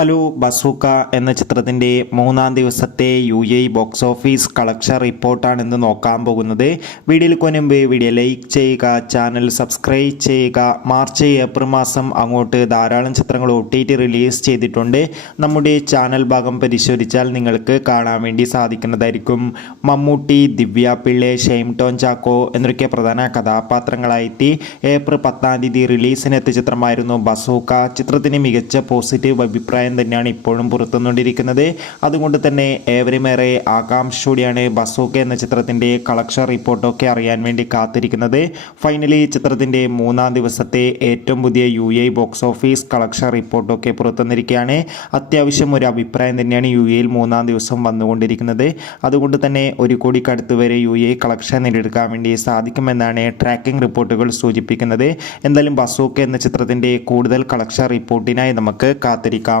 Hello bazooka എന്ന ചിത്രത്തിൻ്റെ മൂന്നാം ദിവസത്തെ UAE ബോക്സ് ഓഫീസ് കളക്ഷൻ റിപ്പോർട്ടാണ് ഇന്ന് നോക്കാൻ പോകുന്നത്. വീഡിയോയിൽ മുൻപ് വീഡിയോ ലൈക്ക് ചെയ്യുക, ചാനൽ സബ്സ്ക്രൈബ് ചെയ്യുക. മാർച്ച് ഏപ്രിൽ മാസം അങ്ങോട്ട് ധാരാളം ചിത്രങ്ങൾ OTT റിലീസ് ചെയ്തിട്ടുണ്ട്. നമ്മുടെ ചാനൽ ഭാഗം പരിശോധിച്ചാൽ നിങ്ങൾക്ക് കാണാൻ വേണ്ടി സാധിക്കുന്നതായിരിക്കും. മമ്മൂട്ടി, ദിവ്യ പിള്ളെ, ഷെയ്ൻ ടോം ചാക്കോ എന്നൊക്കെ പ്രധാന കഥാപാത്രങ്ങളായിട്ട് ഏപ്രിൽ 10-ാം തീയതി റിലീസിനെത്തിയ ചിത്രമായിരുന്നു ബസൂക്ക. ചിത്രത്തിന് മികച്ച പോസിറ്റീവ് അഭിപ്രായം തന്നെയാണ് ഇപ്പോഴും പുറത്തുകൊണ്ടിരിക്കുന്നത്. അതുകൊണ്ട് തന്നെ ഏവരുമേറെ ആകാംക്ഷയോടെയാണ് ബസൂക്ക എന്ന ചിത്രത്തിൻ്റെ കളക്ഷൻ റിപ്പോർട്ടൊക്കെ അറിയാൻ വേണ്ടി കാത്തിരിക്കുന്നത്. ഫൈനലി ചിത്രത്തിൻ്റെ മൂന്നാം ദിവസത്തെ ഏറ്റവും പുതിയ UAE ബോക്സ് ഓഫീസ് കളക്ഷൻ റിപ്പോർട്ടൊക്കെ പുറത്തുവന്നിരിക്കുകയാണ്. അത്യാവശ്യം ഒരു അഭിപ്രായം തന്നെയാണ് UAEയിൽ മൂന്നാം ദിവസം വന്നുകൊണ്ടിരിക്കുന്നത്. അതുകൊണ്ട് തന്നെ 1 കോടിക്കടുത്ത് വരെ UAE കളക്ഷൻ നേടിയെടുക്കാൻ വേണ്ടി സാധിക്കുമെന്നാണ് ട്രാക്കിംഗ് റിപ്പോർട്ടുകൾ സൂചിപ്പിക്കുന്നത്. എന്തായാലും ബസൂക്ക എന്ന ചിത്രത്തിൻ്റെ കൂടുതൽ കളക്ഷൻ റിപ്പോർട്ടിനായി നമുക്ക് കാത്തിരിക്കാം.